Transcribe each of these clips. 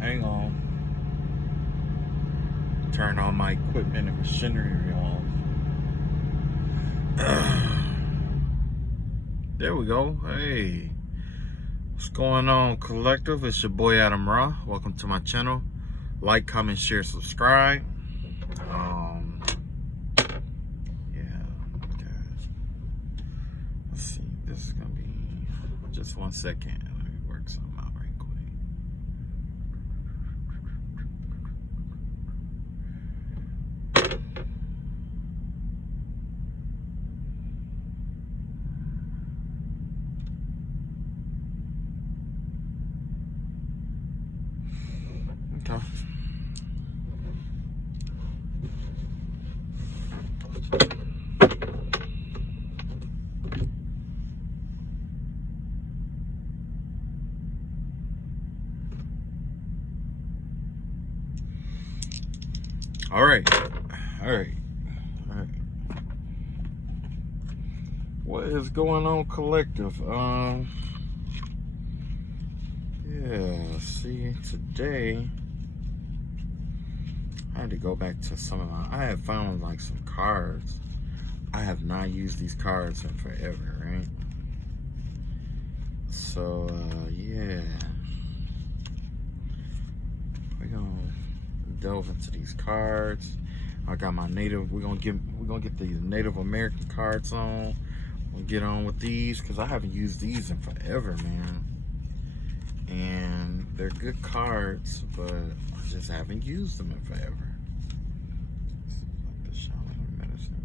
Hang on. Turn all my equipment and machinery off. There we go. Hey. What's going on, collective? It's your boy Adam Ra. Welcome to my channel. Like, comment, share, subscribe. Yeah, guys. Let's see. This is gonna be just 1 second. Let me work something out right quick. Okay. All right. What is going on, collective? Yeah, see, today I had to go back to some of I have found like some cards. I have not used these cards in forever, right? So, yeah. We're gonna delve into these cards. I got my native, we're gonna get these Native American cards on. We'll get on with these because I haven't used these in forever, man. And they're good cards, but I just haven't used them in forever. Like the Shaman Medicine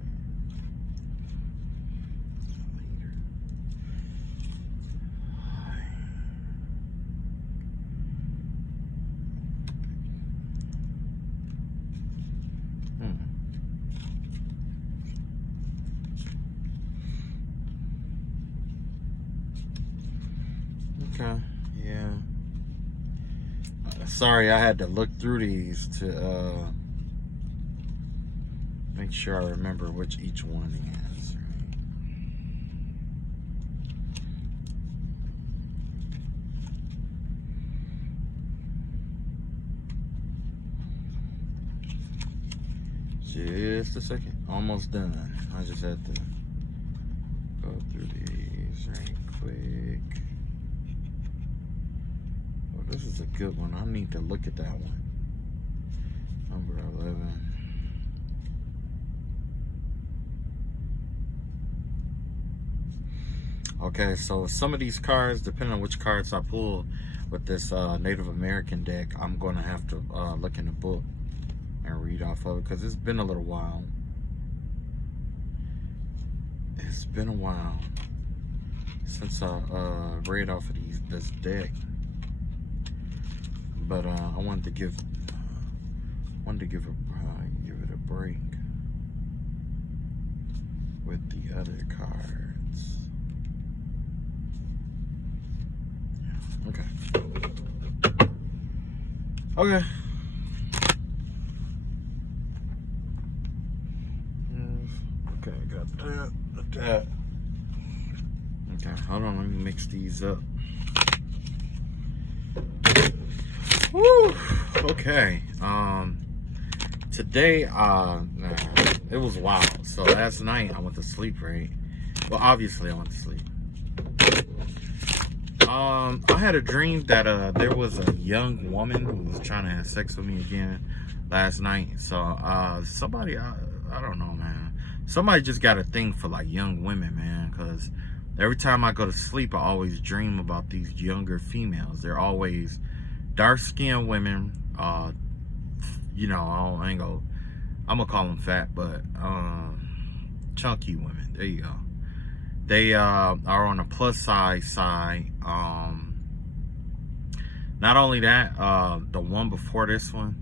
Okay, yeah. Sorry, I had to look through these to make sure I remember which each one is. Right? Just a second, almost done. I just had to go through these right quick. This is a good one. I need to look at that one. Number 11. Okay, so some of these cards, depending on which cards I pull with this Native American deck, I'm going to have to look in the book and read off of it because it's been a little while. It's been a while since I read off of this deck. But I wanted to give it a break with the other cards. Yeah. Okay. Okay. Okay, got that. Okay, hold on. Let me mix these up. Woo! Okay. Today, it was wild. So last night I went to sleep, right? Well, obviously I went to sleep. I had a dream that there was a young woman who was trying to have sex with me again last night. So somebody, I don't know, man. Somebody just got a thing for like young women, man. Because every time I go to sleep, I always dream about these younger females. They're always dark-skinned women, you know, I'm gonna call them fat, but chunky women. There you go. They are on a plus size side. Not only that, the one before this one,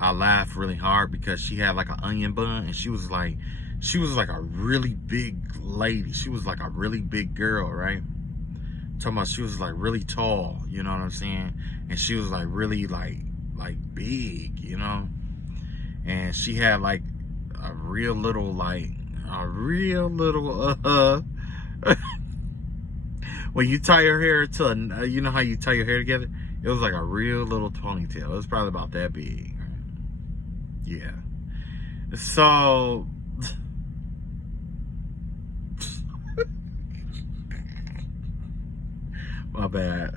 I laughed really hard because she had like an onion bun, and she was like a really big lady. She was like a really big girl, right? Talking about she was like really tall, you know what I'm saying? And she was like really like big, you know? And she had like a real little when you tie your hair to you know how you tie your hair together? It was like a real little ponytail. It was probably about that big. Yeah. So my bad.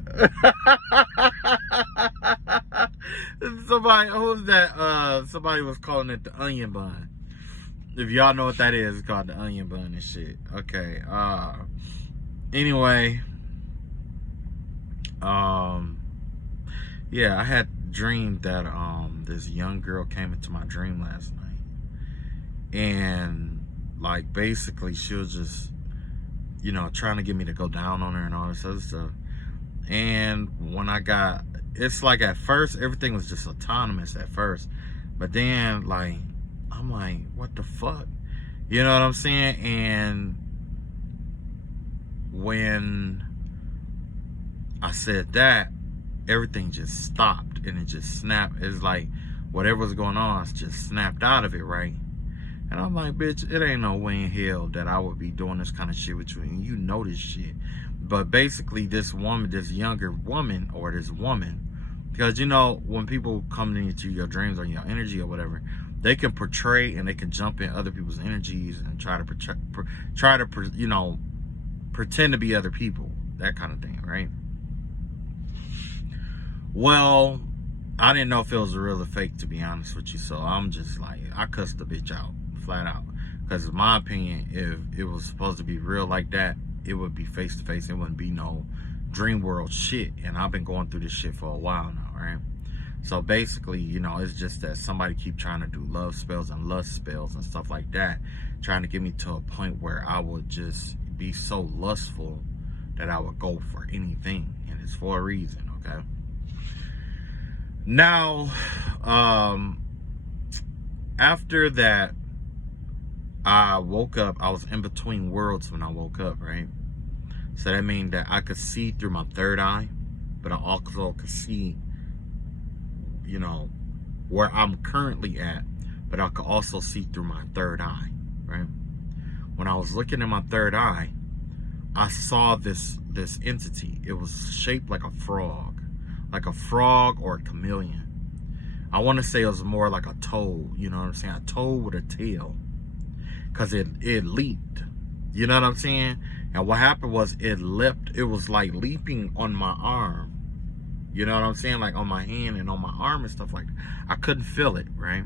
Somebody, who was that? Somebody was calling it the onion bun. If y'all know what that is, it's called the onion bun and shit. Okay. Anyway. Yeah, I had dreamed that this young girl came into my dream last night. And like basically she was just, you know, trying to get me to go down on her and all this other stuff. And when I got, it's like at first everything was just autonomous at first, but then like I'm like, what the fuck, you know what I'm saying? And when I said that, everything just stopped and it just snapped. It's like whatever was going on just snapped out of it, right? And I'm like, bitch, it ain't no way in hell that I would be doing this kind of shit with you, and you know this shit. But basically this woman, this younger woman, or this woman, because you know when people come into your dreams or your energy or whatever, they can portray and they can jump in other people's energies and try to you know, pretend to be other people, that kind of thing, right? Well, I didn't know if it was real or fake, to be honest with you, so I'm just like, I cussed the bitch out flat out, because in my opinion, if it was supposed to be real like that, it would be face to face. It wouldn't be no dream world shit. And I've been going through this shit for a while now, right? So basically, you know, it's just that somebody keep trying to do love spells and lust spells and stuff like that, trying to get me to a point where I would just be so lustful that I would go for anything, and it's for a reason, okay? Now, after that, I woke up. I was in between worlds when I woke up, right? So that means that I could see through my third eye, but I also could see, you know, where I'm currently at, but I could also see through my third eye, right? When I was looking in my third eye, I saw this entity. It was shaped like a frog or a chameleon. I want to say it was more like a toad, you know what I'm saying? A toad with a tail, because it leaped, you know what I'm saying? And what happened was it leapt. It was like leaping on my arm, you know what I'm saying? Like on my hand and on my arm and stuff like that. I couldn't feel it, right?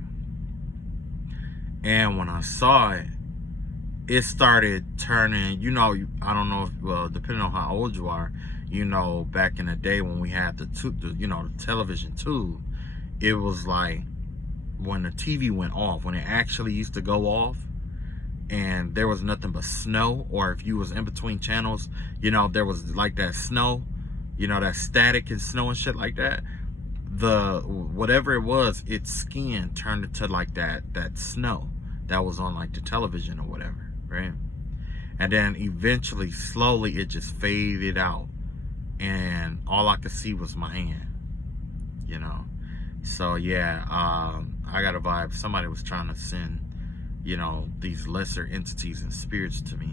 And when I saw it, it started turning, you know, I don't know if, well, depending on how old you are, you know, back in the day when we had the television tube, it was like when the TV went off, when it actually used to go off and there was nothing but snow, or if you was in between channels, you know, there was like that snow, you know, that static and snow and shit like that. Whatever it was, its skin turned into like that snow that was on like the television or whatever, right? And then eventually, slowly, it just faded out, and all I could see was my hand, you know? So yeah, I got a vibe. Somebody was trying to send, you know, these lesser entities and spirits to me.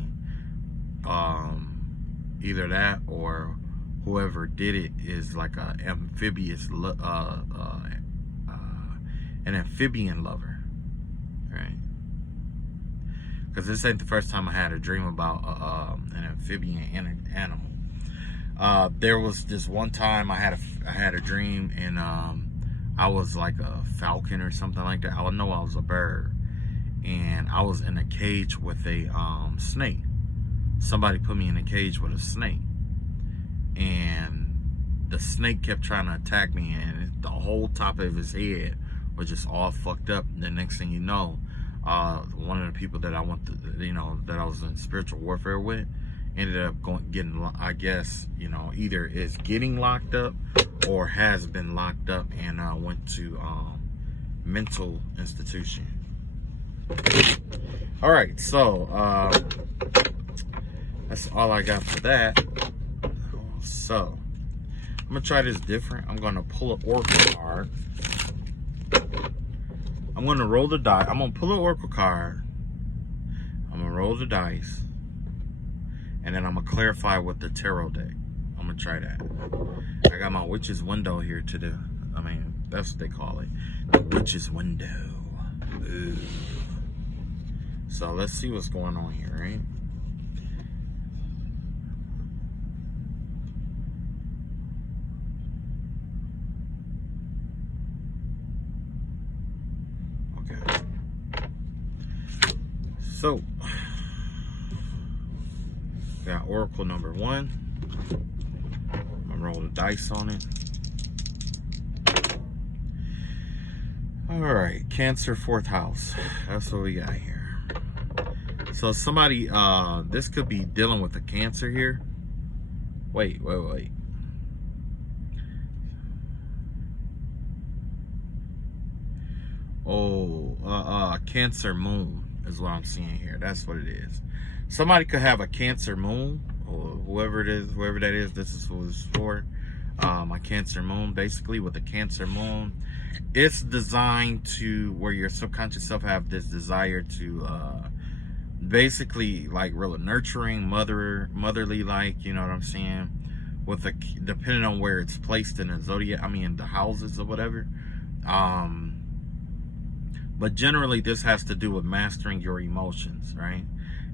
Either that or whoever did it is like an amphibious, an amphibian lover, right? Because this ain't the first time I had a dream about an amphibian animal. There was this one time I had a dream, and I was like a falcon or something like that. I know I was a bird, and I was in a cage with a snake. Somebody put me in a cage with a snake, and the snake kept trying to attack me, and the whole top of his head was just all fucked up. And the next thing you know, one of the people that I went to, you know, that I was in spiritual warfare with, ended up getting, I guess, you know, either is getting locked up or has been locked up and went to mental institution. All right, so that's all I got for that. So I'm gonna try this different. I'm gonna pull an oracle card. I'm gonna roll the die. I'm gonna pull an oracle card. I'm gonna roll the dice, and then I'm gonna clarify with the tarot deck. I'm I'm gonna try that. I got my witch's window here to do. I mean, that's what they call it. The witch's window. Ooh. So let's see what's going on here, right? Okay. So, got Oracle number 1. I'm gonna roll the dice on it. All right, Cancer 4th house. That's what we got here. So somebody, this could be dealing with a Cancer here. Wait. Oh, Cancer moon is what I'm seeing here. That's what it is. Somebody could have a Cancer moon, or whoever it is, whoever that is, this is what it's for. My Cancer moon, basically with the Cancer moon, it's designed to where your subconscious self have this desire to basically like really nurturing, motherly, like, you know what I'm saying, with the, depending on where it's placed in the zodiac, I mean the houses or whatever. But generally this has to do with mastering your emotions, right?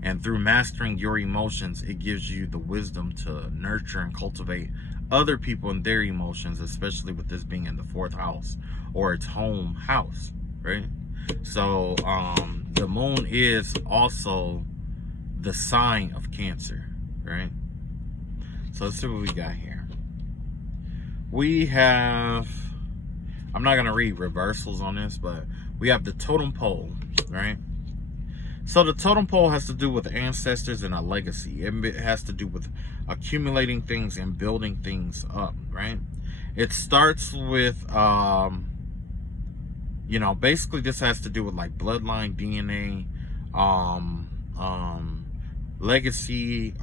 And through mastering your emotions, it gives you the wisdom to nurture and cultivate other people and their emotions, especially with this being in the 4th house or its home house, right? So the moon is also the sign of Cancer, right? So let's see what we got here. We have, I'm not going to read reversals on this, but we have the totem pole, right? So the totem pole has to do with ancestors and a legacy. It has to do with accumulating things and building things up, right? It starts with, you know, basically this has to do with like bloodline, DNA, legacy,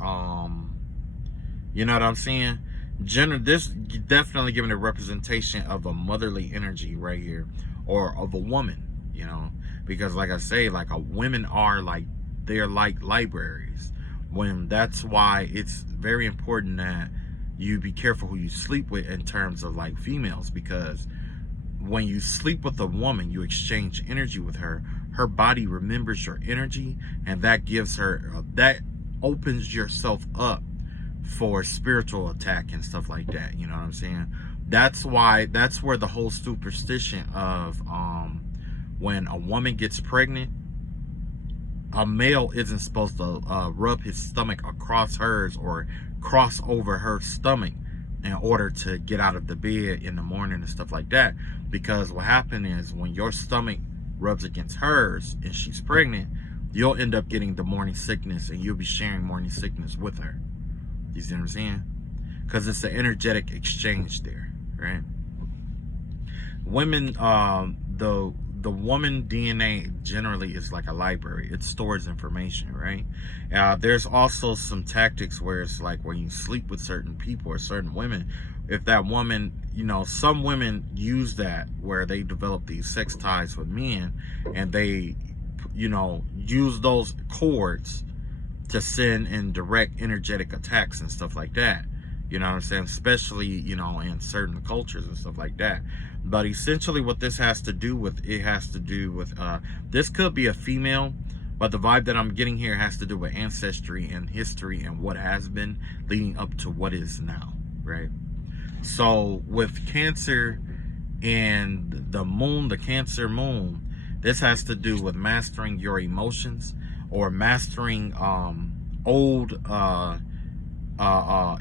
you know what I'm saying? This definitely giving a representation of a motherly energy right here, or of a woman, you know, because like I say, like women are like, they're like libraries. When that's why it's very important that you be careful who you sleep with in terms of like females, because when you sleep with a woman, you exchange energy with her. Her body remembers your energy, and that gives her, that opens yourself up for spiritual attack and stuff like that. You know what I'm saying? That's why, that's where the whole superstition of when a woman gets pregnant, a male isn't supposed to rub his stomach across hers or cross over her stomach in order to get out of the bed in the morning and stuff like that. Because what happened is when your stomach rubs against hers and she's pregnant, you'll end up getting the morning sickness, and you'll be sharing morning sickness with her. You see what I'm saying? Because it's an energetic exchange there, right? Women, the woman DNA generally is like a library. It stores information, right? There's also some tactics where it's like when you sleep with certain people or certain women, if that woman, you know, some women use that where they develop these sex ties with men, and they, you know, use those cords to send in direct energetic attacks and stuff like that. You know what I'm saying? Especially, you know, in certain cultures and stuff like that. But essentially what this has to do with, it has to do with, this could be a female, but the vibe that I'm getting here has to do with ancestry and history and what has been leading up to what is now, right? So with Cancer and the moon, the Cancer moon, this has to do with mastering your emotions, or mastering old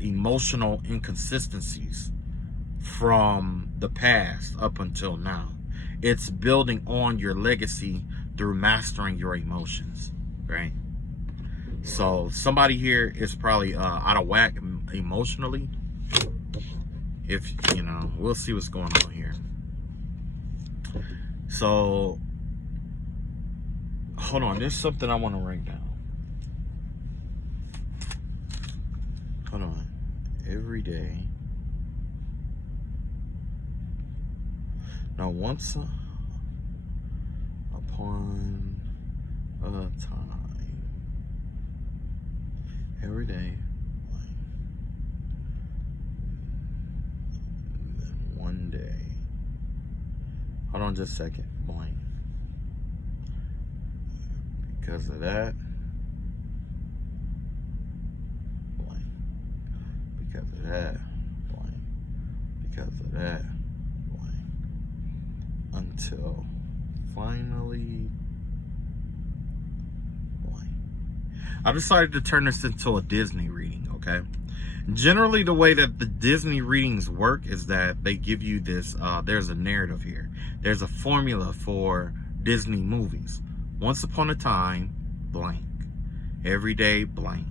emotional inconsistencies from the past up until now. It's building on your legacy through mastering your emotions, right? So somebody here is probably out of whack emotionally. If, you know, we'll see what's going on here. So hold on, there's something I want to write down. Hold on. Every day. Now, once upon a time, every day, one day. Hold on just a second. Blank. Because of that. Blank. Because of that. Blank. Because of that. Blank. Until finally blank. I decided to turn this into a Disney reading, okay? Generally, the way that the Disney readings work is that they give you this, there's a narrative here. There's a formula for Disney movies. Once upon a time, blank. Every day, blank.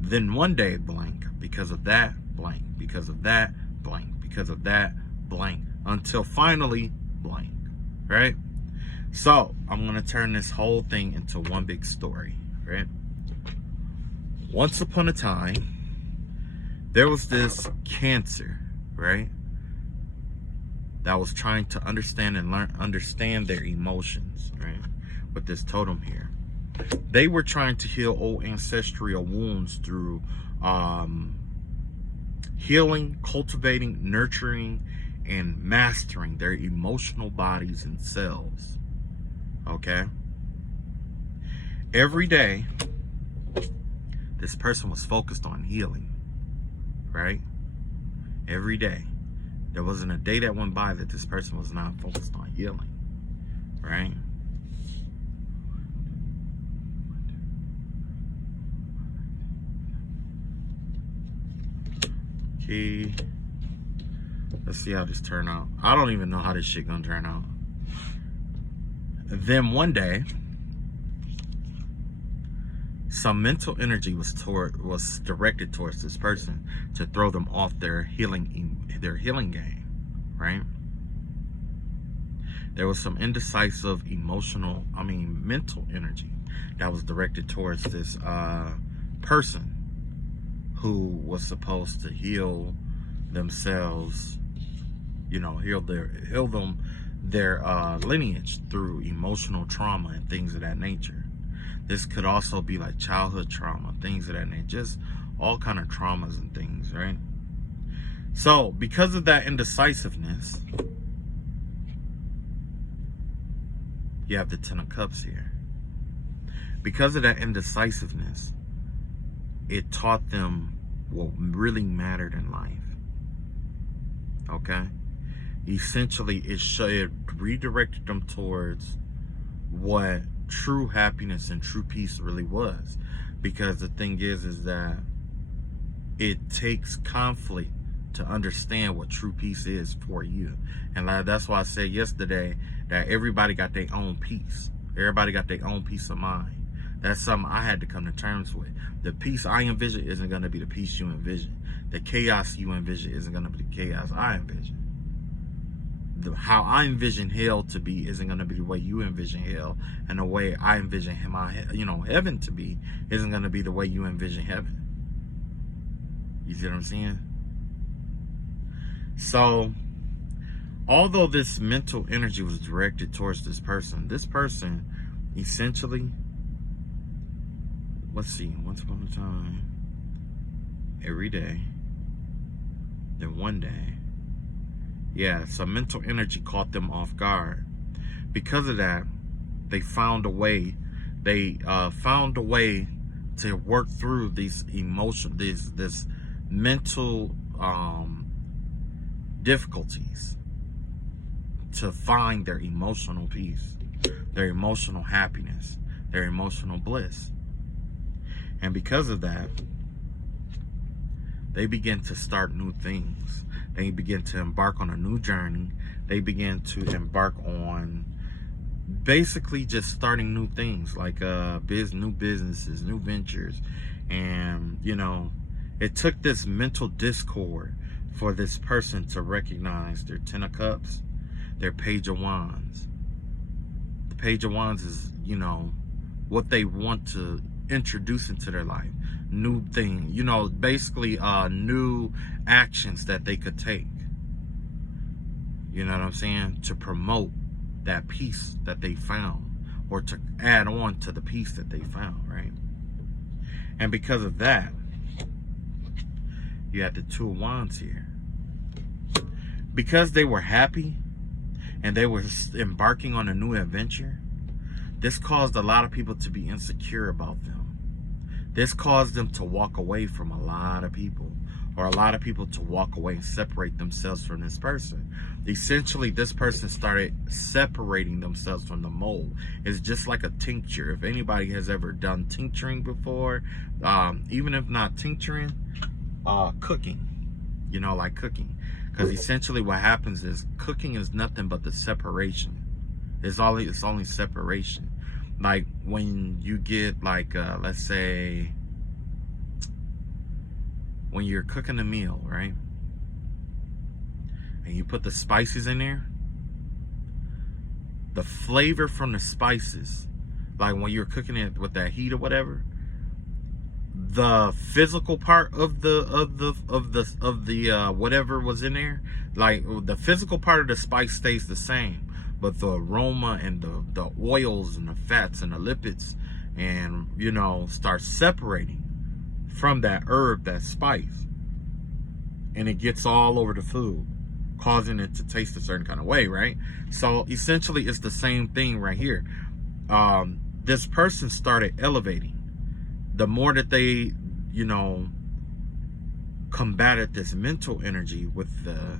Then one day, blank. Because of that, blank. Because of that, blank. Because of that, blank. Until finally, blank. Right? So, I'm going to turn this whole thing into one big story. Right? Once upon a time, there was this cancer, right, that was trying to understand and understand their emotions, right, with this totem here. They were trying to heal old ancestral wounds through healing, cultivating, nurturing, and mastering their emotional bodies and selves, okay? Every day, this person was focused on healing. Right? Every day. There wasn't a day that went by that this person was not focused on healing. Right? Okay. Let's see how this turn out. I don't even know how this shit gonna turn out. Then one day, some mental energy was directed towards this person to throw them off their healing game, right? There was some indecisive mental energy that was directed towards this person who was supposed to heal themselves, heal them their lineage through emotional trauma and things of that nature. This could also be like childhood trauma, things of that nature, just all kind of traumas and things, right? So, because of that indecisiveness, you have the Ten of Cups here. Because of that indecisiveness, it taught them what really mattered in life, okay? Essentially, it redirected them towards what true happiness and true peace really was. Because the thing is that it takes conflict to understand what true peace is for you. And that's why I said yesterday that everybody got their own peace. Everybody got their own peace of mind. That's something I had to come to terms with. The peace I envision isn't going to be the peace you envision. The chaos you envision isn't going to be the chaos I envision. How I envision hell to be isn't going to be the way you envision hell, and the way I envision heaven to be isn't going to be the way you envision heaven. You see what I'm saying? So, although this mental energy was directed towards this person essentially, let's see, once upon a time, every day, then one day, yeah, some mental energy caught them off guard. Because of that, they found a way. They found a way to work through these this mental difficulties to find their emotional peace, their emotional happiness, their emotional bliss. And because of that, they begin to start new things. They begin to embark on a new journey. They begin to embark on basically just starting new things, like new businesses, new ventures. And, it took this mental discord for this person to recognize their Ten of Cups, their Page of Wands. The Page of Wands is, what they want to introduce into their life. New thing, basically new actions that they could take. You know what I'm saying? To promote that peace that they found, or to add on to the peace that they found, right? And because of that, you have the Two of Wands here. Because they were happy and they were embarking on a new adventure, this caused a lot of people to be insecure about them. This caused them to walk away from a lot of people, or a lot of people to walk away and separate themselves from this person. Essentially, this person started separating themselves from the mold. It's just like a tincture. If anybody has ever done tincturing before, even if not tincturing, cooking, like cooking. Because essentially what happens is cooking is nothing but the separation. It's only separation. Like when you get like, let's say, when you're cooking a meal, right? And you put the spices in there, the flavor from the spices, like when you're cooking it with that heat or whatever, the physical part of the whatever was in there, like the physical part of the spice stays the same, but the aroma and the oils and the fats and the lipids and start separating from that herb, that spice, and it gets all over the food, causing it to taste a certain kind of way, right? So essentially it's the same thing right here. This person started elevating. The more that they, combated this mental energy with the,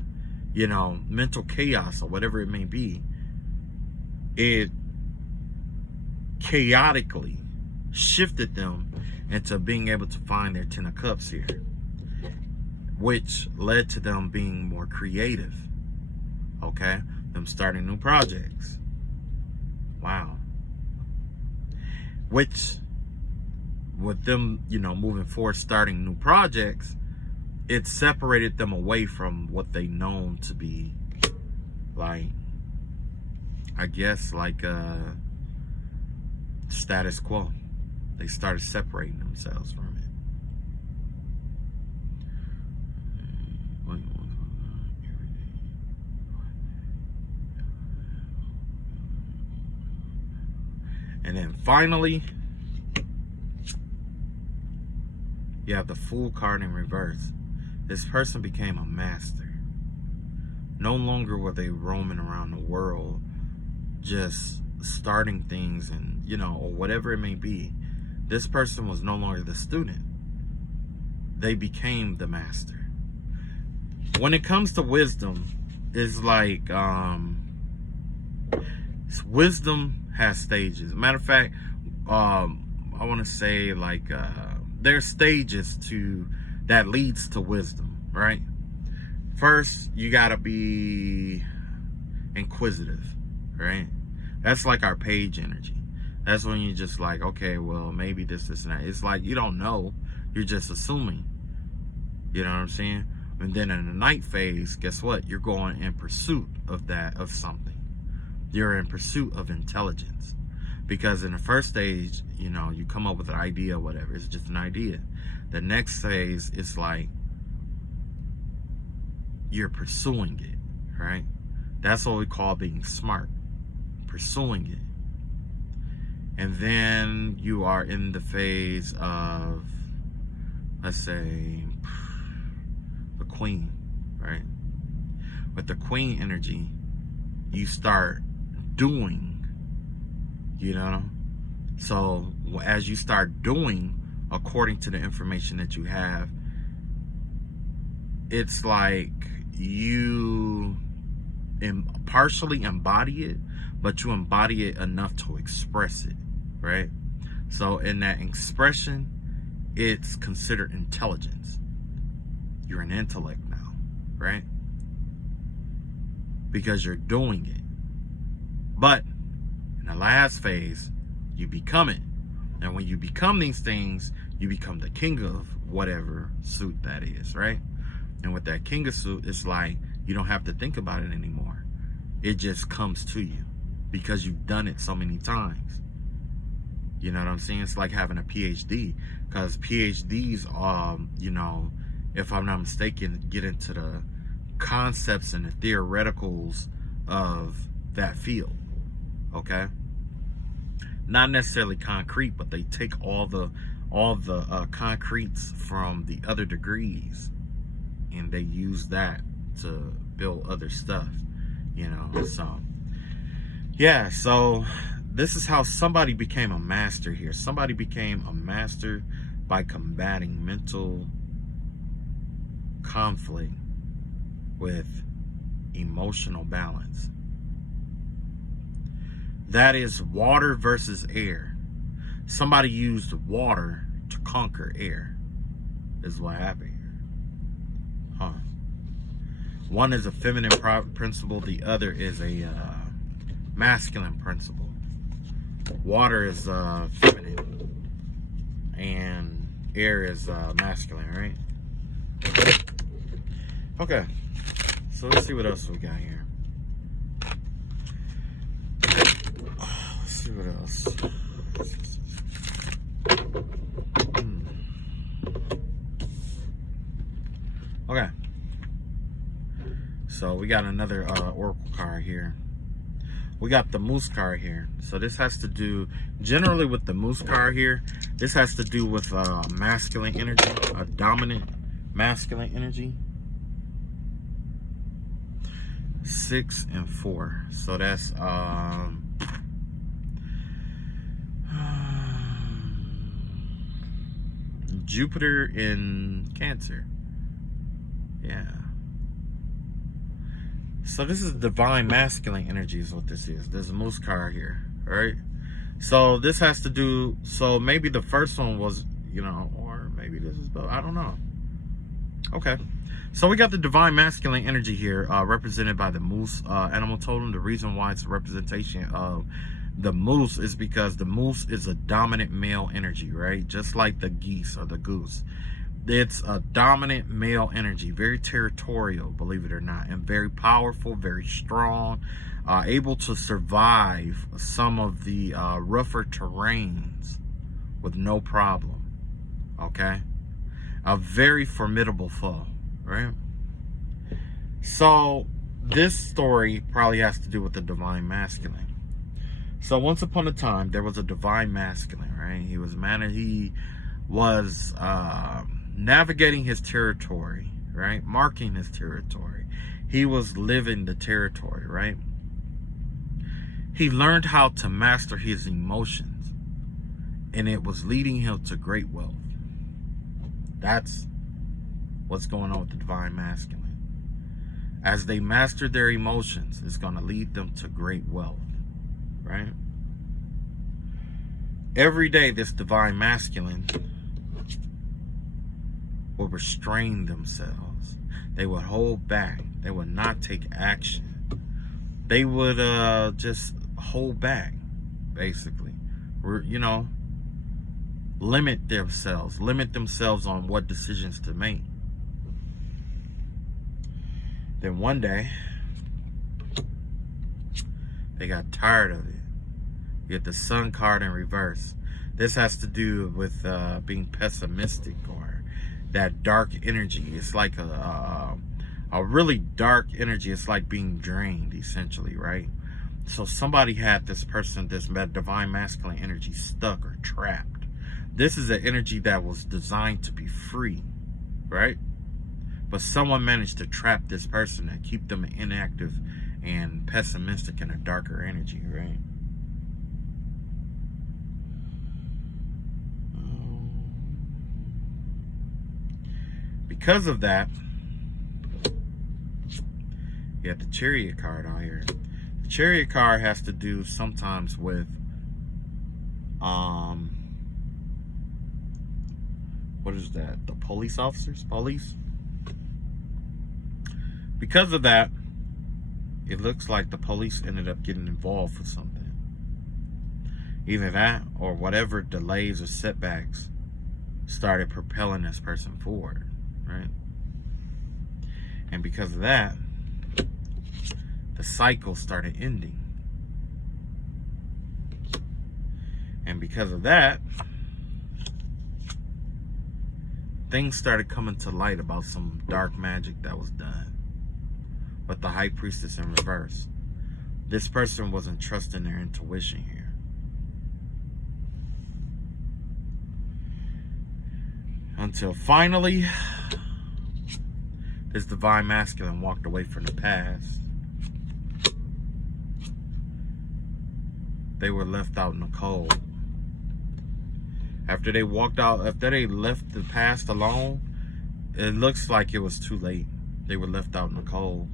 mental chaos or whatever it may be, it chaotically shifted them into being able to find their 10 of cups here, which led to them being more creative, okay? Them starting new projects. Wow. Which, with them, moving forward, starting new projects, it separated them away from what they known to be, like, I guess, like, status quo. They started separating themselves from it. And then finally, you have the Fool card in reverse. This person became a master. No longer were they roaming around the world just starting things and, or whatever it may be. This person was no longer the student. They became the master. When it comes to wisdom, it's like, wisdom has stages. Matter of fact, I want to say like, there's stages that leads to wisdom, right? First, you gotta be inquisitive, right? That's like our page energy. That's when you're just like, okay, well, maybe this, and that. It's like you don't know. You're just assuming. You know what I'm saying? And then in the night phase, guess what? You're going in pursuit of something. You're in pursuit of intelligence. Because in the first stage, you come up with an idea or whatever. It's just an idea. The next phase, it's like you're pursuing it, right? That's what we call being smart. Pursuing it. And then you are in the phase of, let's say, the Queen, right? With the Queen energy, you start doing, So as you start doing according to the information that you have, it's like you partially embody it, but you embody it enough to express it, right? So in that expression, it's considered intelligence. You're an intellect now, right? Because you're doing it. But in the last phase, you become it. And when you become these things, you become the king of whatever suit that is, right? And with that king of suit, it's like you don't have to think about it anymore. It just comes to you because you've done it so many times. You know what I'm saying? It's like having a PhD, because PhDs, if I'm not mistaken, get into the concepts and the theoreticals of that field. Okay? Not necessarily concrete, but they take all the concretes from the other degrees and they use that to build other stuff, you know. So yeah, so this is how somebody became a master here. Somebody became a master by combating mental conflict with emotional balance. That is water versus air. Somebody used water to conquer air, is what happened here. Huh. One is a feminine principle, the other is a masculine principle. Water is feminine and air is masculine, right? Okay, so let's see what else we got here. Let's see what else. Okay, so we got another oracle card here. We got the Moose card here. So this has to do, generally with the Moose card here, this has to do with masculine energy, a dominant masculine energy. 6 and 4. So that's Jupiter in Cancer. Yeah. So this is divine masculine energy is what this is. There's a Moose card here, right? So this has to do, so maybe the first one was, you know, or maybe this is both. I don't know. Okay. So we got the divine masculine energy here, represented by the moose animal totem. The reason why it's a representation of the moose is because the moose is a dominant male energy, right? Just like the geese or the goose. It's a dominant male energy, very territorial, believe it or not, and very powerful, very strong, able to survive some of the rougher terrains with no problem, okay? A very formidable foe. Right? So this story probably has to do with the divine masculine. So once upon a time there was a divine masculine, right? He was navigating his territory, right? Marking his territory. He was living the territory, right? He learned how to master his emotions, and it was leading him to great wealth. That's what's going on with the divine masculine. As they master their emotions, it's going to lead them to great wealth, right? Every day, this divine masculine will restrain themselves. They would hold back. They would not take action. They would just hold back, basically. You know, limit themselves on what decisions to make. Then one day, they got tired of it. You get the Sun card in reverse. This has to do with being pessimistic or that dark energy. It's like a really dark energy. It's like being drained, essentially, right? So somebody had this person, this divine masculine energy stuck or trapped. This is an energy that was designed to be free, right? But someone managed to trap this person and keep them inactive and pessimistic in a darker energy, right? Because of that, you have the Chariot card out here. The Chariot card has to do sometimes with what is that? The police officers? Police? Because of that, it looks like the police ended up getting involved with something. Either that or whatever delays or setbacks started propelling this person forward, right? And because of that, the cycle started ending. And because of that, things started coming to light about some dark magic that was done. But the High Priestess in reverse. This person wasn't trusting their intuition here. Until finally, This divine masculine walked away from the past. They were left out in the cold. After they walked out, after they left the past alone, it looks like it was too late. They were left out in the cold.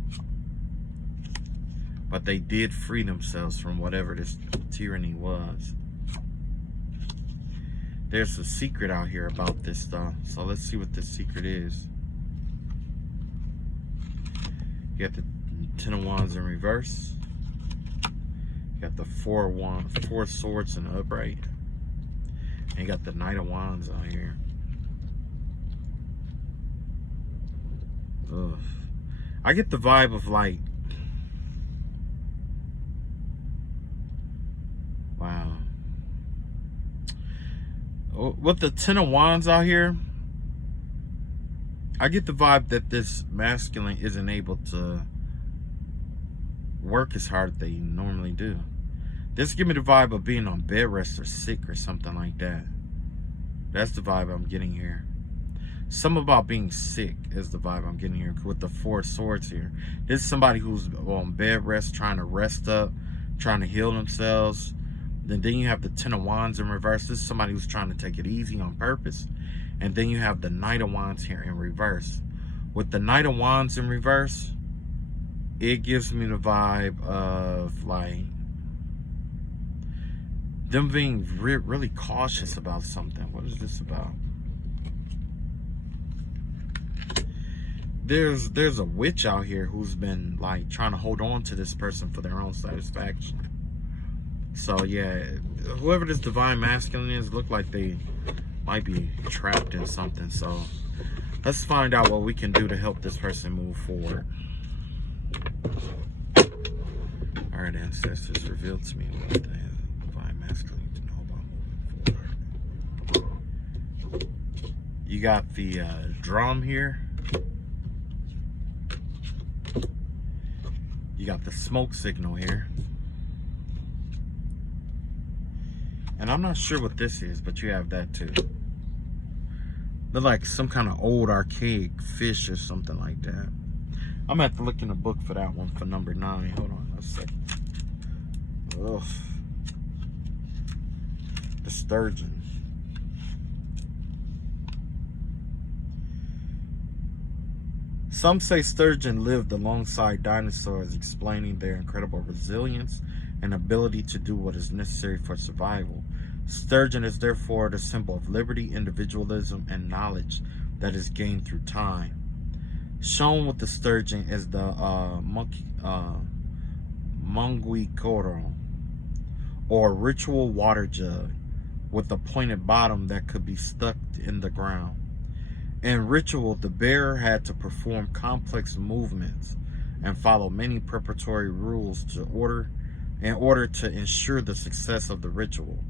But they did free themselves from whatever this tyranny was. There's a secret out here about this stuff. So let's see what this secret is. You got the Ten of Wands in reverse. You got the Four Swords in the upright. And you got the Knight of Wands out here. Ugh. I get the vibe of like, wow. With the Ten of Wands out here, I get the vibe that this masculine isn't able to work as hard as they normally do. This give me the vibe of being on bed rest or sick or something like that. That's the vibe I'm getting here. Something about being sick is the vibe I'm getting here with the Four Swords here. This is somebody who's on bed rest, trying to rest up, trying to heal themselves. Then you have the Ten of Wands in reverse. This is somebody who's trying to take it easy on purpose. And then you have the Knight of Wands here in reverse. With the Knight of Wands in reverse, it gives me the vibe of like them being really cautious about something. What is this about? There's a witch out here who's been like trying to hold on to this person for their own satisfaction. So yeah, whoever this divine masculine is, look like they might be trapped in something. So let's find out what we can do to help this person move forward. All right, ancestors, reveal to me what the divine masculine need to know about moving forward. You got the drum here. You got the smoke signal here. And I'm not sure what this is, but you have that too. They're like some kind of old archaic fish or something like that. I'm gonna have to look in the book for that one for number 9. Hold on a second. Ugh. The sturgeon. Some say sturgeon lived alongside dinosaurs, explaining their incredible resilience and ability to do what is necessary for survival. Sturgeon is therefore the symbol of liberty, individualism, and knowledge that is gained through time. Shown with the sturgeon is the Manguikoro, or ritual water jug, with a pointed bottom that could be stuck in the ground. In ritual, the bearer had to perform complex movements and follow many preparatory rules in order to ensure the success of the ritual.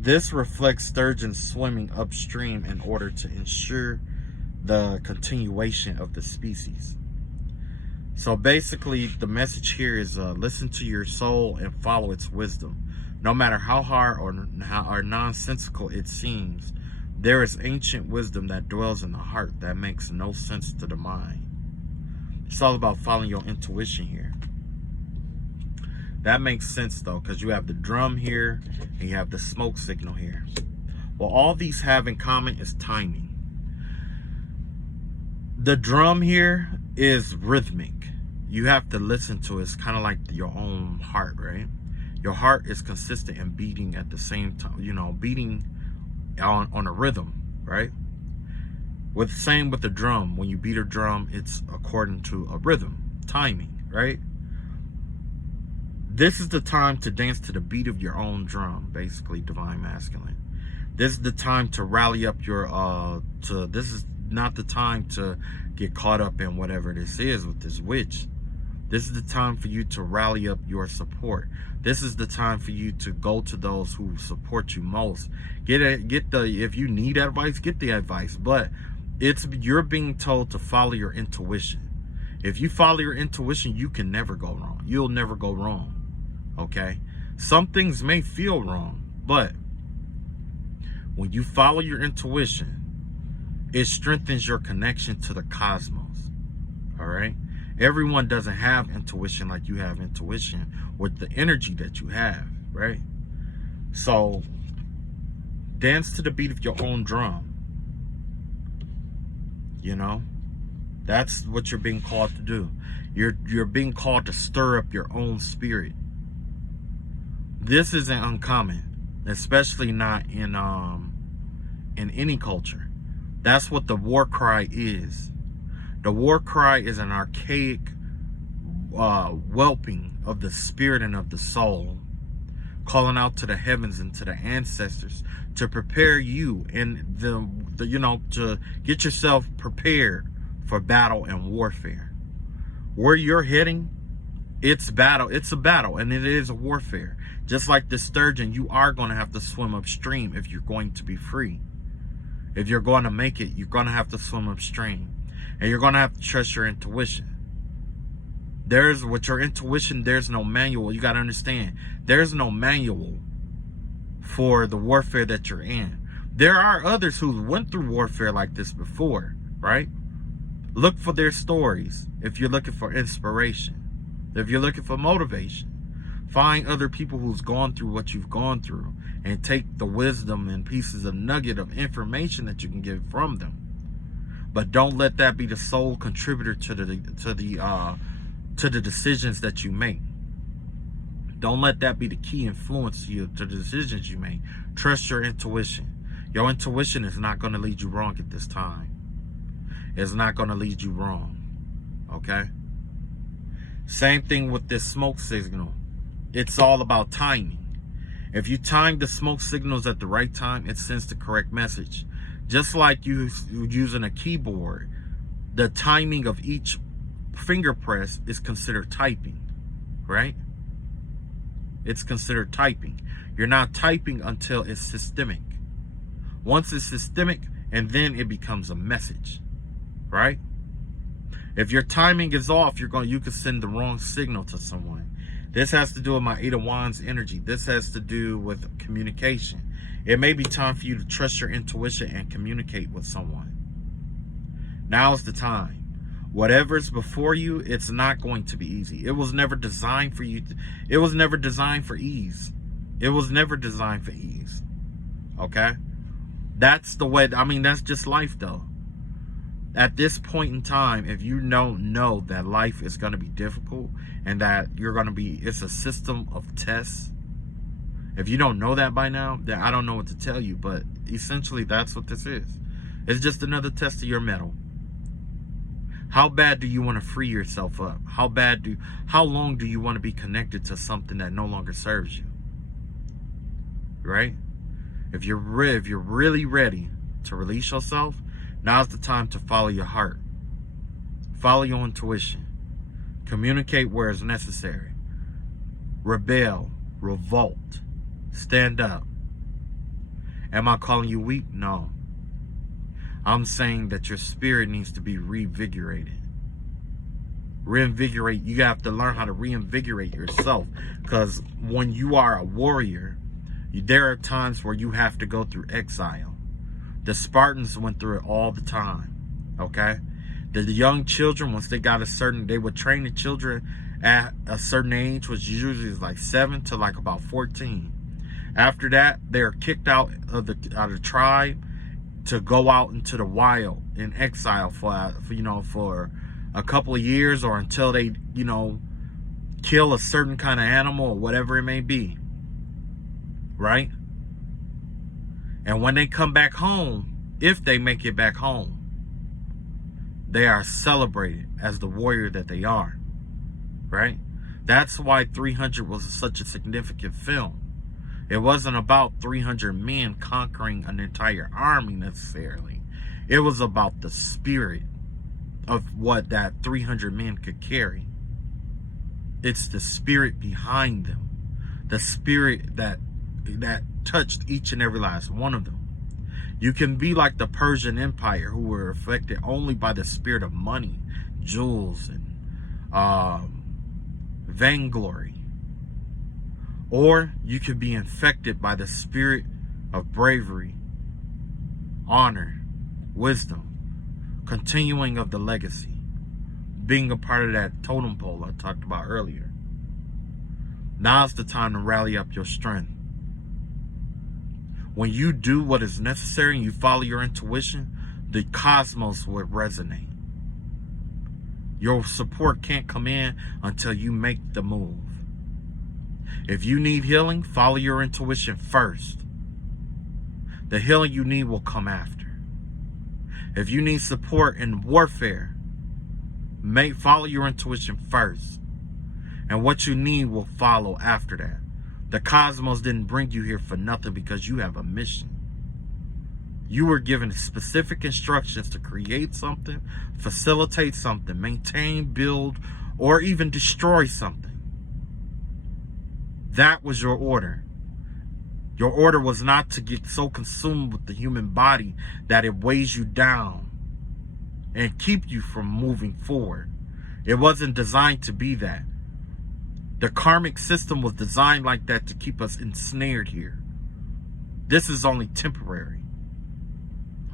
This reflects sturgeon swimming upstream in order to ensure the continuation of the species. So basically, the message here is listen to your soul and follow its wisdom. No matter how hard or nonsensical it seems, there is ancient wisdom that dwells in the heart that makes no sense to the mind. It's all about following your intuition here. That makes sense though, because you have the drum here and you have the smoke signal here. Well, all these have in common is timing. The drum here is rhythmic. You have to listen to it. It's kind of like your own heart, right? Your heart is consistent and beating at the same time, you know, beating on a rhythm, right? Same with the drum. When you beat a drum, it's according to a rhythm, timing, right? This is the time to dance to the beat of your own drum, basically, divine masculine. This is the time to rally up your this is not the time to get caught up in whatever this is with this witch. This is the time for you to rally up your support. This is the time for you to go to those who support you most. If you need advice, get the advice. But you're being told to follow your intuition. If you follow your intuition, you can never go wrong. You'll never go wrong. Okay? Some things may feel wrong, but when you follow your intuition, it strengthens your connection to the cosmos. All right. Everyone doesn't have intuition like you have intuition with the energy that you have, right? So dance to the beat of your own drum. You know, that's what you're being called to do. You're being called to stir up your own spirit. This isn't uncommon, especially not in any culture. That's what the war cry is. The war cry is an archaic whelping of the spirit and of the soul, calling out to the heavens and to the ancestors to prepare you and the you know, to get yourself prepared for battle and warfare. Where you're heading, it's battle. It's a battle, and it is a warfare. Just like the sturgeon, you are going to have to swim upstream if you're going to be free. If you're going to make it, you're going to have to swim upstream. And you're going to have to trust your intuition. With your intuition, there's no manual. You got to understand, there's no manual for the warfare that you're in. There are others who went through warfare like this before, right? Look for their stories if you're looking for inspiration. If you're looking for motivation, find other people who's gone through what you've gone through and take the wisdom and pieces of nugget of information that you can get from them. But don't let that be the sole contributor to the decisions that you make. Don't let that be the key influence to the decisions you make. Trust your intuition. Your intuition is not going to lead you wrong at this time. It's not going to lead you wrong. Okay? Same thing with this smoke signal. It's all about timing. If you time the smoke signals at the right time, it sends the correct message. Just like you using a keyboard, the timing of each finger press is considered typing, right? It's considered typing. You're not typing until it's systemic. Once it's systemic, and then it becomes a message, right? If your timing is off, you could send the wrong signal to someone. This has to do with my Eight of Wands energy. This has to do with communication. It may be time for you to trust your intuition and communicate with someone. Now's the time. Whatever's before you, it's not going to be easy. It was never designed for you. It was never designed for ease. It was never designed for ease. Okay? That's the way. I mean, that's just life, though. At this point in time, if you don't know that life is going to be difficult and that it's a system of tests, if you don't know that by now, then I don't know what to tell you. But essentially, that's what this is. It's just another test of your mettle. How bad do you want to free yourself up? How long do you want to be connected to something that no longer serves you? Right? If you're really ready to release yourself, now's the time to follow your heart. Follow your intuition. Communicate where it's necessary. Rebel. Revolt. Stand up. Am I calling you weak? No. I'm saying that your spirit needs to be reinvigorated. Reinvigorate. You have to learn how to reinvigorate yourself. Because when you are a warrior, there are times where you have to go through exile. The Spartans went through it all the time. Okay? The young children, once they would train the children at a certain age, which usually is like 7 to like about 14. After that, they're kicked out of the tribe to go out into the wild in exile for a couple of years, or until they, kill a certain kind of animal or whatever it may be. Right? And when they come back home, if they make it back home, they are celebrated as the warrior that they are. Right? That's why 300 was such a significant film. It wasn't about 300 men conquering an entire army necessarily. It was about the spirit of what that 300 men could carry. It's the spirit behind them. The spirit that touched each and every last one of them. You can be like the Persian Empire, who were affected only by the spirit of money, jewels, and vainglory. Or you could be infected by the spirit of bravery, honor, wisdom, continuing of the legacy, being a part of that totem pole I talked about earlier. Now's the time to rally up your strength. When you do what is necessary and you follow your intuition, the cosmos will resonate. Your support can't come in until you make the move. If you need healing, follow your intuition first. The healing you need will come after. If you need support in warfare, follow your intuition first. And what you need will follow after that. The cosmos didn't bring you here for nothing because you have a mission. You were given specific instructions to create something, facilitate something, maintain, build, or even destroy something. That was your order. Your order was not to get so consumed with the human body that it weighs you down and keep you from moving forward. It wasn't designed to be that. The karmic system was designed like that to keep us ensnared here. This is only temporary.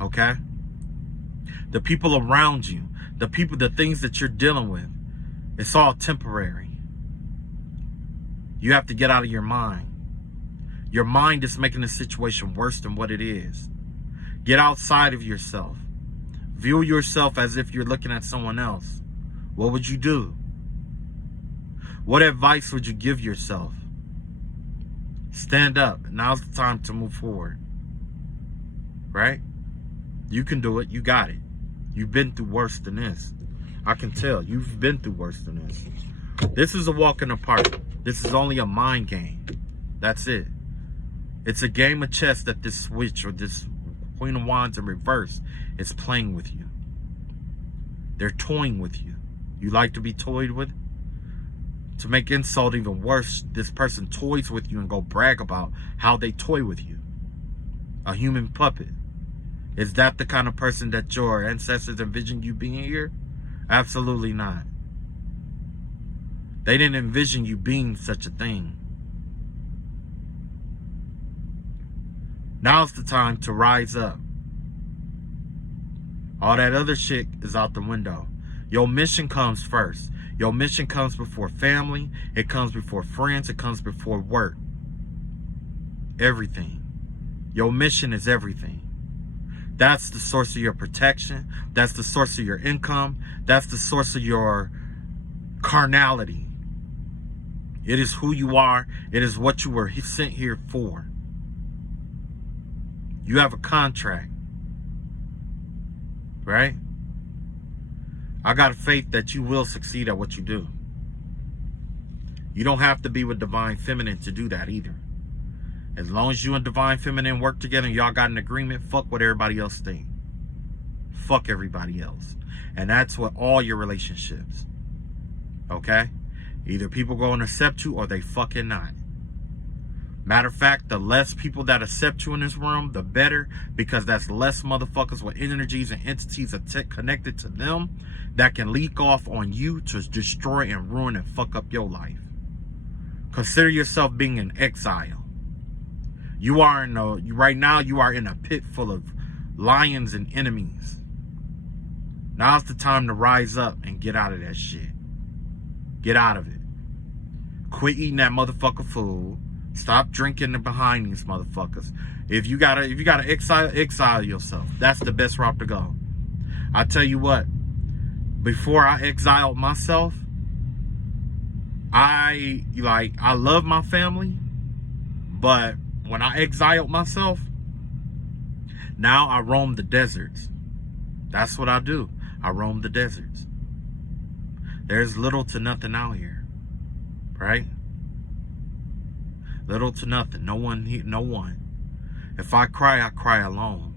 Okay? The people around you, the things that you're dealing with, it's all temporary. You have to get out of your mind. Your mind is making the situation worse than what it is. Get outside of yourself. View yourself as if you're looking at someone else. What would you do? What advice would you give yourself? Stand up. Now's the time to move forward. Right? You can do it. You got it. You've been through worse than this. I can tell. You've been through worse than this. This is a walk in the park. This is only a mind game. That's it. It's a game of chess that this switch or this Queen of Wands in reverse is playing with you. They're toying with you. You like to be toyed with? To make insult even worse, this person toys with you and go brag about how they toy with you. A human puppet. Is that the kind of person that your ancestors envisioned you being here? Absolutely not. They didn't envision you being such a thing. Now's the time to rise up. All that other shit is out the window. Your mission comes first. Your mission comes before family. It comes before friends. It comes before work. Everything. Your mission is everything. That's the source of your protection. That's the source of your income. That's the source of your carnality. It is who you are. It is what you were sent here for. You have a contract. Right? I got faith that you will succeed at what you do. You don't have to be with Divine Feminine to do that either. As long as you and Divine Feminine work together and y'all got an agreement, fuck what everybody else think. Fuck everybody else. And that's what all your relationships. Okay? Either people go and accept you or they fucking not. Matter of fact, the less people that accept you in this room, the better, because that's less motherfuckers with energies and entities connected to them that can leak off on you to destroy and ruin and fuck up your life. Consider yourself being in exile. You are right now you are in a pit full of lions and enemies. Now's the time to rise up and get out of that shit. Get out of it. Quit eating that motherfucker food. Stop drinking behind these motherfuckers. If you gotta exile yourself. That's the best route to go. I tell you what, before I exiled myself, I love my family, but when I exiled myself, now I roam the deserts. That's what I do. I roam the deserts. There's little to nothing out here, right? Little to nothing. No one. If I cry alone.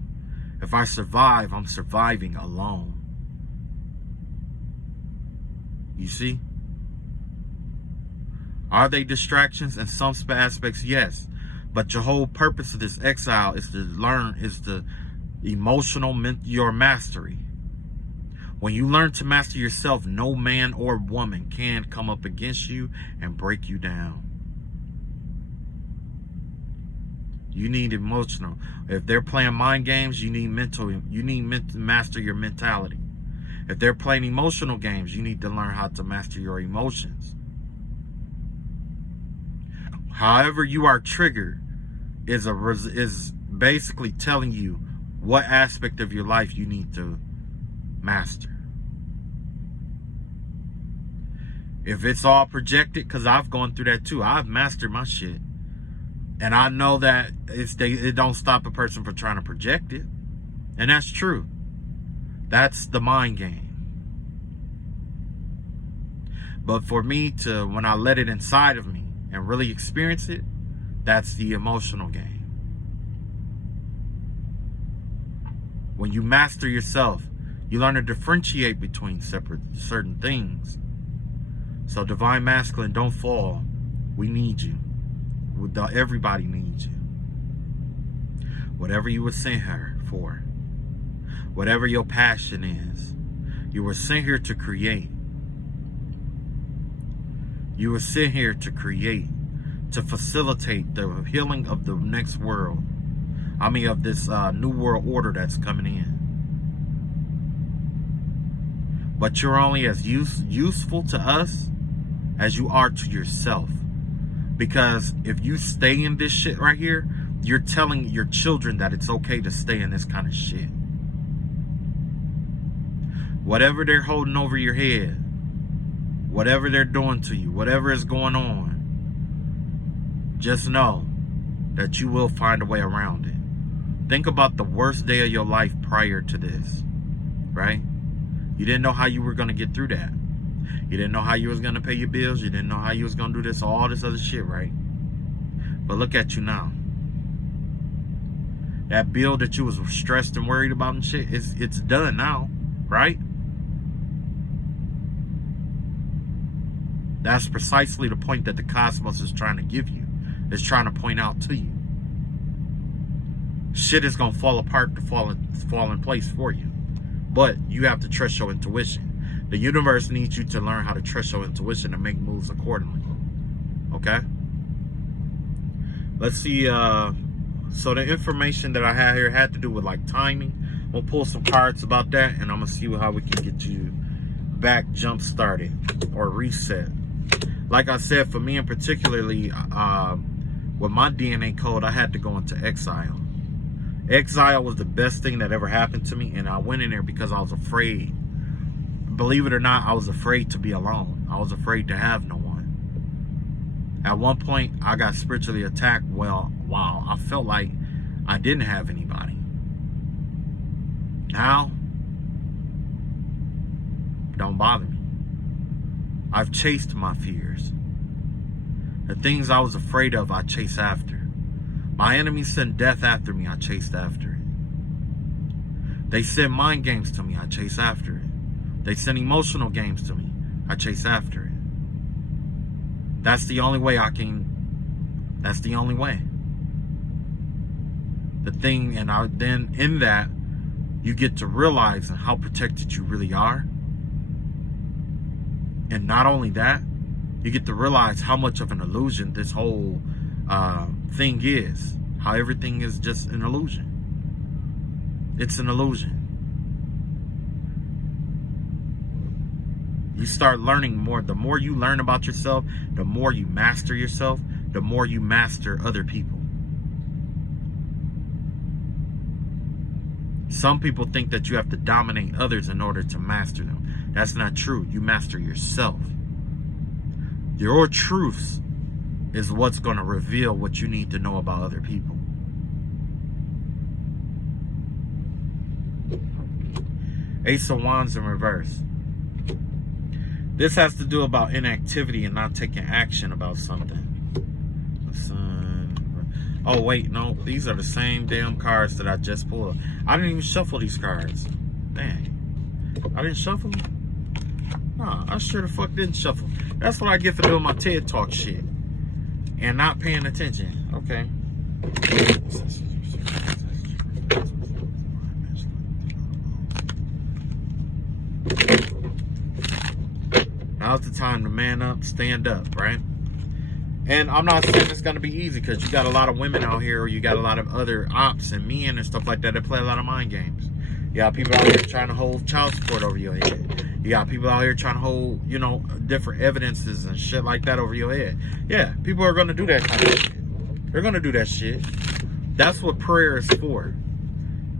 If I survive, I'm surviving alone. You see? Are they distractions? In some aspects, yes. But your whole purpose of this exile is to learn, is the your mastery. When you learn to master yourself, no man or woman can come up against you and break you down. You need emotional. If they're playing mind games, you need to master your mentality. If they're playing emotional games, you need to learn how to master your emotions. However you are triggered is basically telling you what aspect of your life you need to master. If it's all projected, because I've gone through that too. I've mastered my shit. And I know that it don't stop a person from trying to project it. And that's true. That's the mind game. But for me to, when I let it inside of me and really experience it, that's the emotional game. When you master yourself, you learn to differentiate between certain things. So Divine Masculine, don't fall. We need you. Everybody needs you. Whatever you were sent here for, whatever your passion is, you were sent here to create. You were sent here to create, to facilitate the healing of the next world. I mean, of this new world order that's coming in. But you're only as useful to us as you are to yourself. Because if you stay in this shit right here, you're telling your children that it's okay to stay in this kind of shit. Whatever they're holding over your head, whatever they're doing to you, whatever is going on, just know that you will find a way around it. Think about the worst day of your life prior to this, right? You didn't know how you were going to get through that. You didn't know how you was going to pay your bills. You didn't know how you was going to do this, all this other shit, right? But look at you now. That bill that you was stressed and worried about and shit, it's done now, right? That's precisely the point that the cosmos is trying to give you. It's trying to point out to you. Shit is going to fall apart to fall in place for you. But you have to trust your intuition. The universe needs you to learn how to trust your intuition and make moves accordingly. Okay? Let's see. So the information that I had here had to do with like timing. We'll pull some cards about that, and I'm going to see how we can get you back jump started or reset. Like I said, for me in particularly, with my DNA code, I had to go into exile. Exile was the best thing that ever happened to me, and I went in there because I was afraid. Believe it or not, I was afraid to be alone. I was afraid to have no one. At one point, I got spiritually attacked. Well, wow, I felt like I didn't have anybody. Now, don't bother me. I've chased my fears. The things I was afraid of, I chase after. My enemies send death after me, I chased after it. They send mind games to me, I chase after it. They send emotional games to me, I chase after it. That's the only way that's the only way. The thing, and then in that, you get to realize how protected you really are. And not only that, you get to realize how much of an illusion this whole thing is. How everything is just an illusion. It's an illusion. You start learning more. The more you learn about yourself, the more you master yourself, the more you master other people. Some people think that you have to dominate others in order to master them. That's not true. You master yourself. Your truths is what's going to reveal what you need to know about other people. Ace of Wands in reverse. This has to do about inactivity and not taking action about something. Oh, wait, no. These are the same damn cards that I just pulled. I didn't even shuffle these cards. Dang. I didn't shuffle them? Nah, I sure the fuck didn't shuffle. That's what I get for doing my TED Talk shit. And not paying attention. Okay. Now's the time to man up, stand up, right? And I'm not saying it's going to be easy, because you got a lot of women out here, or you got a lot of other ops and men and stuff like that play a lot of mind games. You got people out here trying to hold child support over your head. You got people out here trying to hold, you know, different evidences and shit like that over your head. Yeah, people are going to do that kind of shit. They're going to do that shit. That's what prayer is for.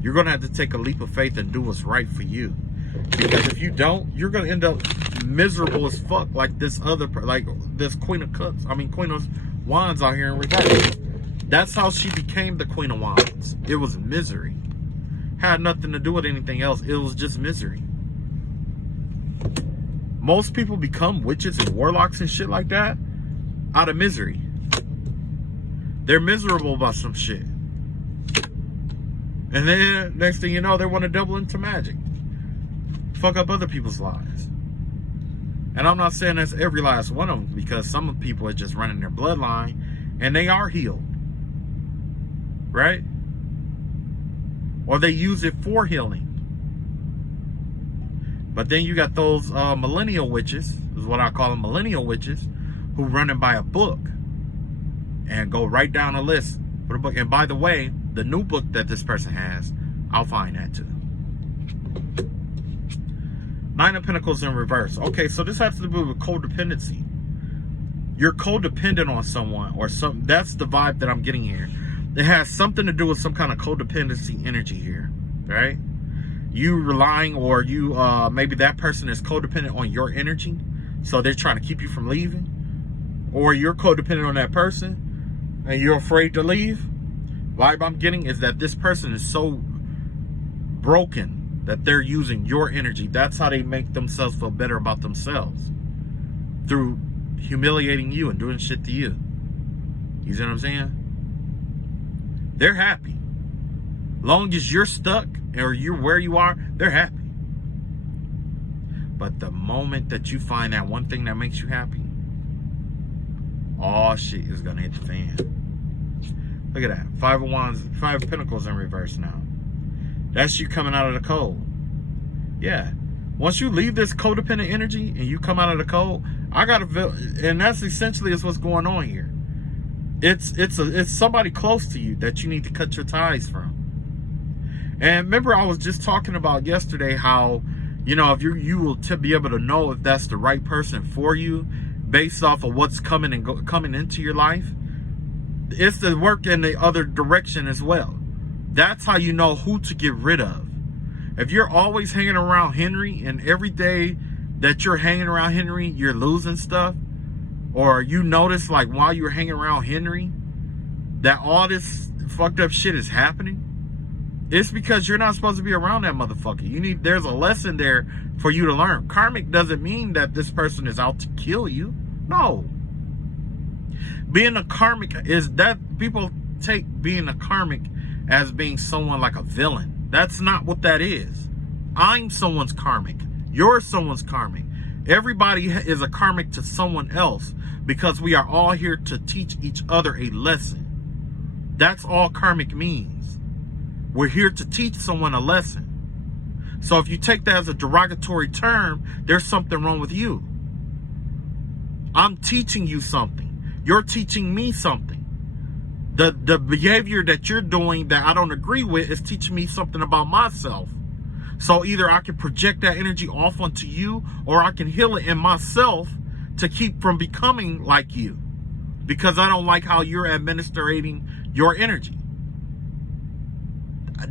You're going to have to take a leap of faith and do what's right for you. Because if you don't, you're going to end up miserable as fuck like this other, like this Queen of Cups. I mean, Queen of Wands out here in reverse. That's how she became the Queen of Wands. It was misery. Had nothing to do with anything else. It was just misery. Most people become witches and warlocks and shit like that out of misery. They're miserable about some shit. And then next thing you know, they want to double into magic. Fuck up other people's lives. And I'm not saying that's every last one of them, because some people are just running their bloodline and they are healed. Right? Or they use it for healing. But then you got those millennial witches, is what I call them, millennial witches, who run it by a book and go right down a list for the book. And by the way, the new book that this person has, I'll find that too. Nine of Pentacles in reverse. Okay, so this has to do with codependency. You're codependent on someone or something. That's the vibe that I'm getting here. It has something to do with some kind of codependency energy here, right? You relying, or you maybe that person is codependent on your energy, so they're trying to keep you from leaving, or you're codependent on that person and you're afraid to leave. Vibe I'm getting is that this person is so broken that they're using your energy. That's how they make themselves feel better about themselves, through humiliating you and doing shit to you. You see what I'm saying? They're happy. Long as you're stuck or you're where you are, they're happy. But the moment that you find that one thing that makes you happy, all shit is gonna hit the fan. Look at that. Five of Wands, Five of Pentacles in reverse now. That's you coming out of the cold. Yeah. Once you leave this codependent energy and you come out of the cold, I gotta feel, and that's essentially is what's going on here. It's somebody close to you that you need to cut your ties from. And remember, I was just talking about yesterday how, you know, if you will be able to know if that's the right person for you based off of what's coming into your life. It's the work in the other direction as well. That's how you know who to get rid of. If you're always hanging around Henry, and every day that you're hanging around Henry, you're losing stuff, or you notice like while you're hanging around Henry that all this fucked up shit is happening, it's because you're not supposed to be around that motherfucker. There's a lesson there for you to learn. Karmic doesn't mean that this person is out to kill you. No. Being a karmic is that people take being a karmic as being someone like a villain. That's not what that is. I'm someone's karmic. You're someone's karmic. Everybody is a karmic to someone else, because we are all here to teach each other a lesson. That's all karmic means. We're here to teach someone a lesson. So if you take that as a derogatory term, there's something wrong with you. I'm teaching you something. You're teaching me something. The behavior that you're doing that I don't agree with is teaching me something about myself. So either I can project that energy off onto you, or I can heal it in myself to keep from becoming like you, because I don't like how you're administrating your energy.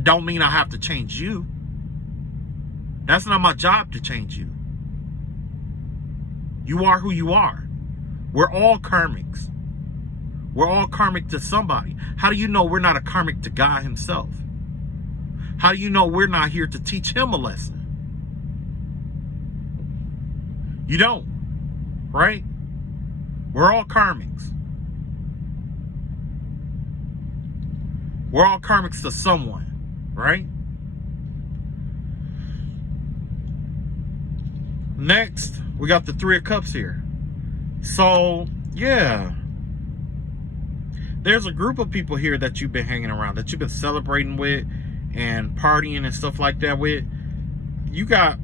Don't mean I have to change you. That's not my job to change you. You are who you are. We're all karmics. We're all karmic to somebody. How do you know we're not a karmic to God himself? How do you know we're not here to teach him a lesson? You don't, right? We're all karmics. We're all karmics to someone, right? Next, we got the Three of Cups here. So, yeah. There's a group of people here that you've been hanging around, that you've been celebrating with and partying and stuff like that with. You got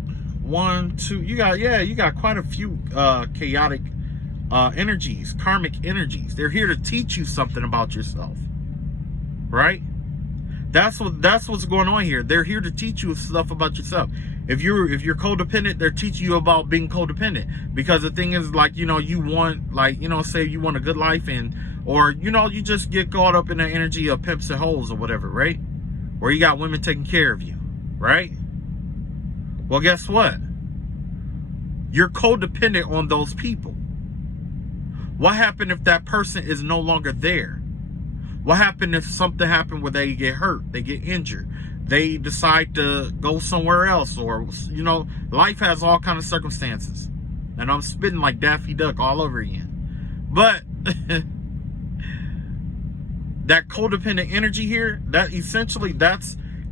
you got quite a few chaotic energies, karmic energies. They're here to teach you something about yourself, right? That's what's going on here. They're here to teach you stuff about yourself. If you're codependent, they're teaching you about being codependent. Because the thing is, like, you want, like, say you want a good life, or you just get caught up in the energy of pimps and hoes or whatever, right? Or you got women taking care of you, right? Well, guess what? You're codependent on those people. What happened if that person is no longer there? What happened if something happened where they get hurt, they get injured, they decide to go somewhere else, or, life has all kind of circumstances. And I'm spitting like Daffy Duck all over again. But that codependent energy here, that's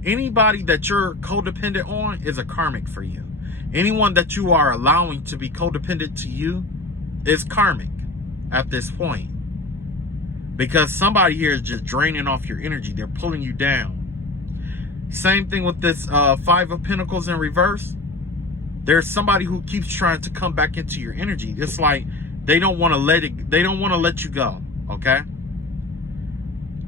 anybody that you're codependent on is a karmic for you. Anyone that you are allowing to be codependent to you is karmic at this point. Because somebody here is just draining off your energy. They're pulling you down. Same thing with this Five of Pentacles in reverse. There's somebody who keeps trying to come back into your energy. It's like they don't want to let you go, okay?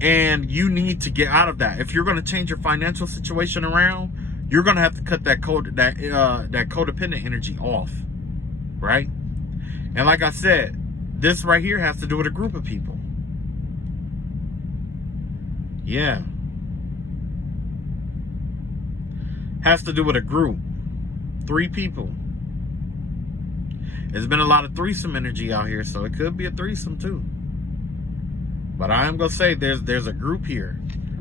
And you need to get out of that. If you're going to change your financial situation around, you're going to have to cut that codependent energy off, right? And like I said, this right here has to do with a group of people. Yeah. Has to do with a group. 3 people. There's been a lot of threesome energy out here, so it could be a threesome too. But I am going to say there's a group here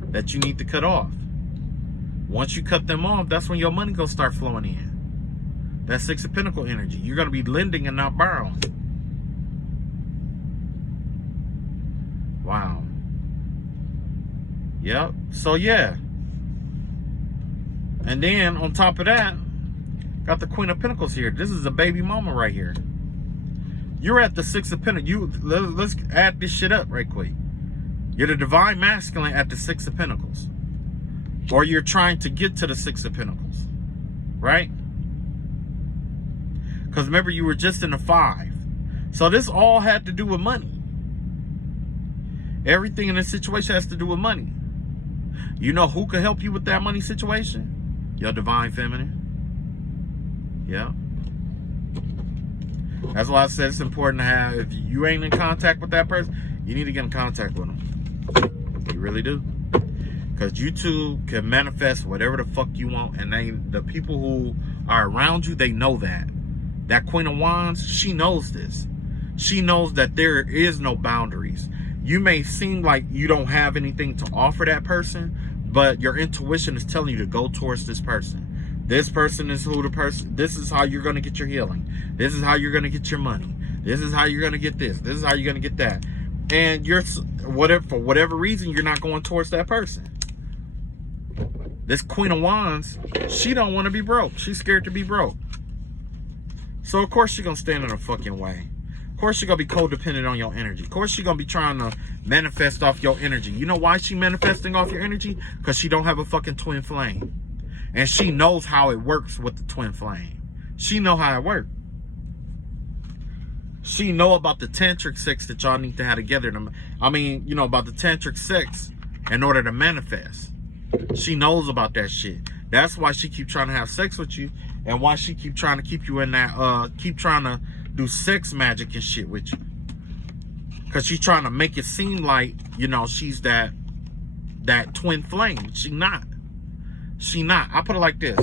that you need to cut off. Once you cut them off, that's when your money going to start flowing in. That Six of Pentacles energy. You're going to be lending and not borrowing. Wow. Yep. So yeah. And then on top of that, got the Queen of Pentacles here. This is a baby mama right here. You're at the Six of Pentacles. Let's add this shit up right quick. You're the Divine Masculine at the Six of Pentacles. Or you're trying to get to the Six of Pentacles. Right? Because remember, you were just in the 5. So this all had to do with money. Everything in this situation has to do with money. You know who could help you with that money situation? Your Divine Feminine. Yeah. That's why I said it's important to have, if you ain't in contact with that person, you need to get in contact with them. You really do. Because you two can manifest whatever the fuck you want. And the people who are around you, they know that. That Queen of Wands, she knows this. She knows that there is no boundaries. You may seem like you don't have anything to offer that person, but your intuition is telling you to go towards this person. This person is this is how you're going to get your healing. This is how you're going to get your money. This is how you're going to get this. This is how you're going to get that. And for whatever reason, you're not going towards that person. This Queen of Wands, she don't want to be broke. She's scared to be broke. So of course she's going to stand in her fucking way. Of course she's going to be codependent on your energy. Of course she's going to be trying to manifest off your energy. You know why she's manifesting off your energy? Because she don't have a fucking twin flame. And she knows how it works with the twin flame. She know how it works. She know about the tantric sex that y'all need to have together. I mean, about the tantric sex in order to manifest. She knows about that shit. That's why she keep trying to have sex with you. And why she keep trying to keep you in that, keep trying to do sex magic and shit with you. Because she's trying to make it seem like, she's that twin flame. She not. She not. I put it like this.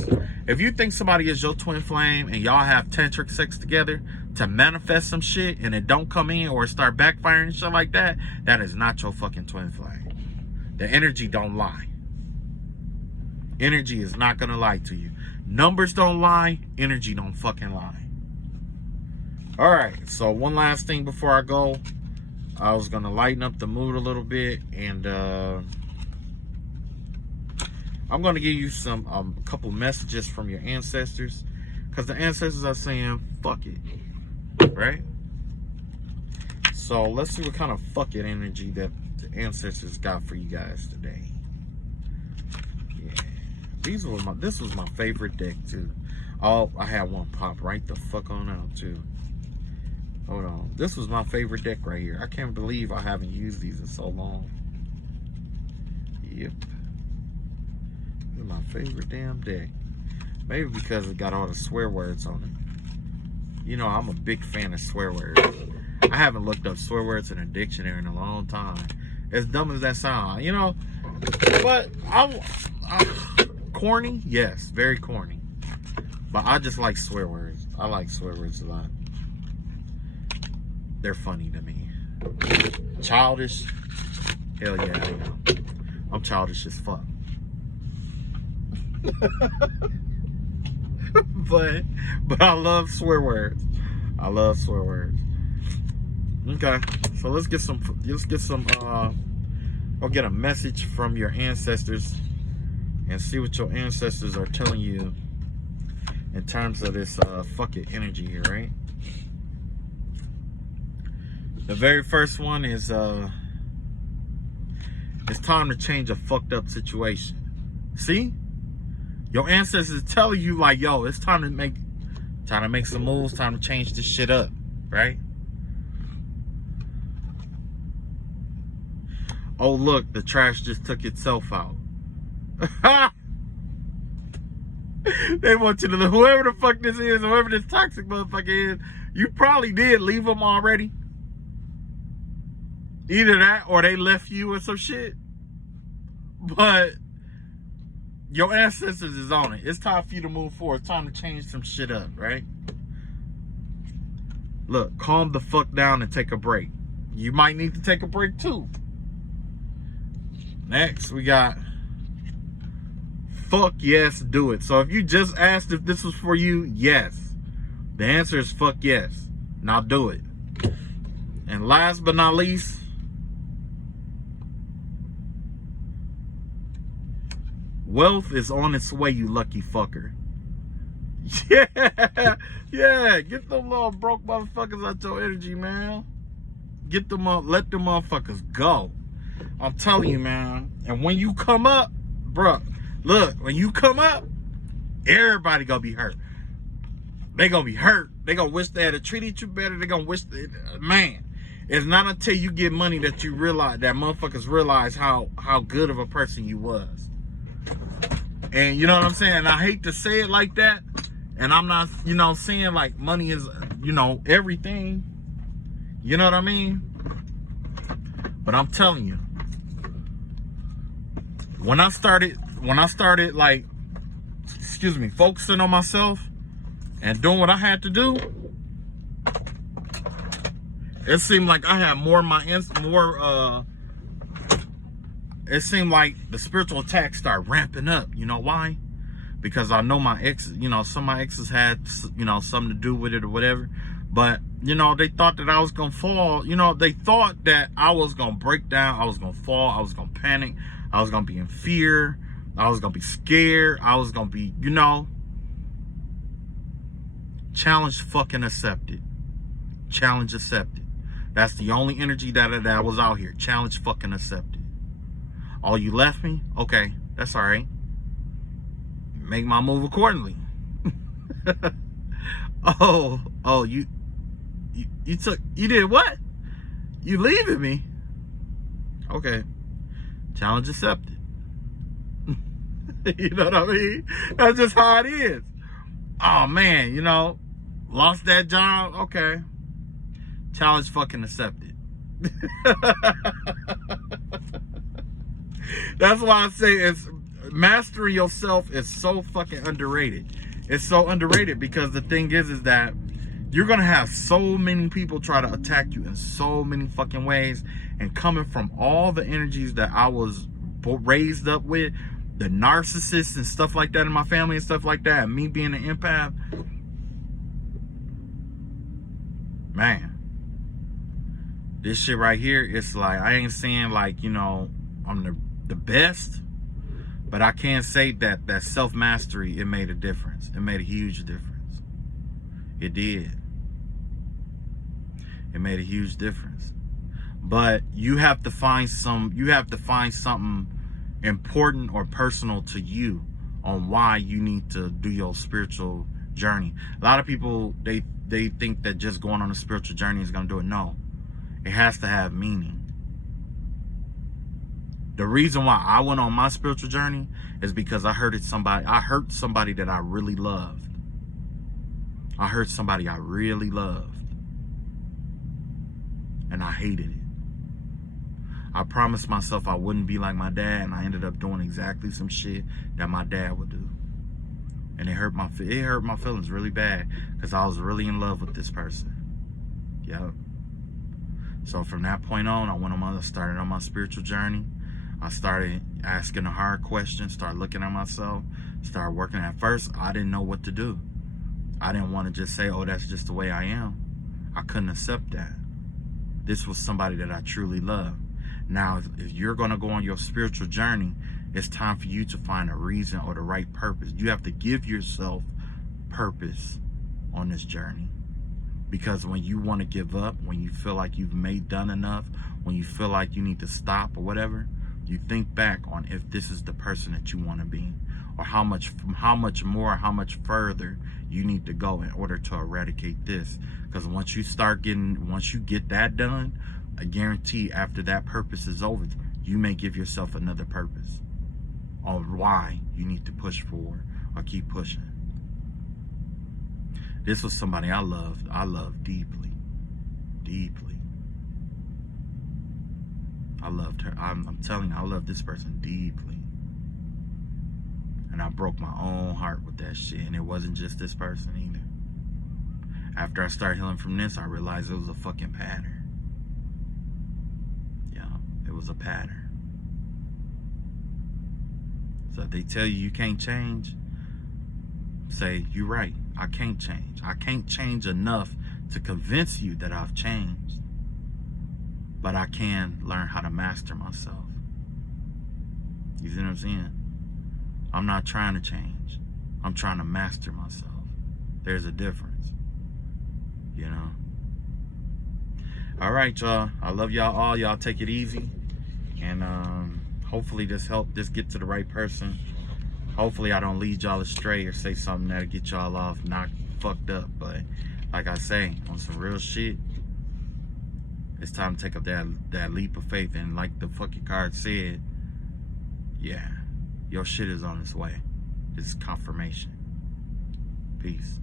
If you think somebody is your twin flame and y'all have tantric sex together to manifest some shit and it don't come in or start backfiring and shit like that, that is not your fucking twin flame. The energy don't lie. Energy is not going to lie to you. Numbers don't lie. Energy don't fucking lie. All right. So one last thing before I go. I was going to lighten up the mood a little bit. And I'm going to give you some couple messages from your ancestors. Because the ancestors are saying, fuck it. Right? So let's see what kind of fuck it energy that the ancestors got for you guys today. This was my favorite deck too. Oh, I had one pop right the fuck on out too. Hold on. This was my favorite deck right here. I can't believe I haven't used these in so long. Yep. is my favorite damn deck. Maybe because it got all the swear words on it. You know, I'm a big fan of swear words. I haven't looked up swear words in a dictionary in a long time. As dumb as that sounds, you know. But I'm corny, yes, very corny. But I just like swear words. I like swear words a lot. They're funny to me. Childish, hell yeah, I know. I'm childish as fuck. but I love swear words. I love swear words. Okay, so let's get some I'll get a message from your ancestors and see what your ancestors are telling you in terms of this fucking energy here, right? The very first one is it's time to change a fucked up situation. See? Your ancestors telling you like, yo, it's time to make some moves, time to change this shit up, right? Oh look, the trash just took itself out. They want you to know, whoever the fuck this is, whoever this toxic motherfucker is, you probably did leave them already. Either that or they left you or some shit. But your ancestors is on it. It's time for you to move forward. It's time to change some shit up, right? Look, calm the fuck down and take a break. You might need to take a break too. Next, we got fuck yes, do it. So if you just asked if this was for you, yes. The answer is fuck yes. Now do it. And last but not least, wealth is on its way, you lucky fucker. Yeah, yeah. Get them little broke motherfuckers out your energy, man. Get them up, let them motherfuckers go. I'm telling you, man. And when you come up, bruh, look, when you come up, everybody gonna be hurt. They gonna be hurt. They gonna wish they had treated you better. They gonna wish they, man. It's not until you get money that you realize, that motherfuckers realize how good of a person you was. And you know what I'm saying? I hate to say it like that. And I'm not, you know, saying like money is, you know, everything. You know what I mean? But I'm telling you, when I started like, excuse me, focusing on myself and doing what I had to do, it seemed like I had it seemed like the spiritual attacks started ramping up. You know why? Because I know my exes, you know, some of my exes had, you know, something to do with it or whatever. But, you know, they thought that I was going to fall. You know, they thought that I was going to break down. I was going to fall. I was going to panic. I was going to be in fear. I was going to be scared. I was going to be, you know, challenge fucking accepted. Challenge accepted. That's the only energy that was out here. Challenge fucking accepted. Oh, you left me? Okay, that's all right. Make my move accordingly. Oh, you did what? You leaving me? Okay. Challenge accepted. You know what I mean? That's just how it is. Oh man, you know, lost that job. Okay. Challenge fucking accepted. That's why I say it's mastering yourself is so fucking underrated. It's so underrated because the thing is that you're gonna have so many people try to attack you in so many fucking ways, and coming from all the energies that I was raised up with, the narcissists and stuff like that in my family and stuff like that, and me being an empath, man, this shit right here, it's like, I ain't saying like, you know, I'm the best, but I can say that self-mastery, it made a difference. It made a huge difference. It did. It made a huge difference. But you have to find something important or personal to you on why you need to do your spiritual journey. A lot of people, they think that just going on a spiritual journey is going to do it. No. It has to have meaning. The reason why I went on my spiritual journey is because I hurt somebody that I really loved. I hurt somebody I really loved. And I hated it. I promised myself I wouldn't be like my dad, and I ended up doing exactly some shit that my dad would do. And it hurt my feelings really bad because I was really in love with this person. Yep. So from that point on, I started on my spiritual journey. I started asking the hard questions, started looking at myself, started working. At first, I didn't know what to do. I didn't want to just say, oh, that's just the way I am. I couldn't accept that. This was somebody that I truly loved. Now, if you're going to go on your spiritual journey, it's time for you to find a reason or the right purpose. You have to give yourself purpose on this journey. Because when you want to give up, when you feel like you've done enough, when you feel like you need to stop or whatever, you think back on if this is the person that you want to be, or how much further you need to go in order to eradicate this. Because once you get that done, I guarantee after that purpose is over, you may give yourself another purpose on why you need to push forward or keep pushing. This was somebody I loved. I loved deeply, deeply. I loved her. I'm telling you, I love this person deeply. And I broke my own heart with that shit. And it wasn't just this person either. After I started healing from this, I realized it was a fucking pattern. Yeah, it was a pattern. So if they tell you can't change, say, you're right, I can't change. I can't change enough to convince you that I've changed. But I can learn how to master myself. You see what I'm saying? I'm not trying to change. I'm trying to master myself. There's a difference. You know? All right, y'all. I love y'all all. Y'all take it easy. And hopefully this helped. This get to the right person. Hopefully I don't lead y'all astray or say something that'll get y'all off knocked fucked up. But like I say, on some real shit, it's time to take up that leap of faith. And like the fucking card said, yeah, your shit is on its way. This is confirmation. Peace.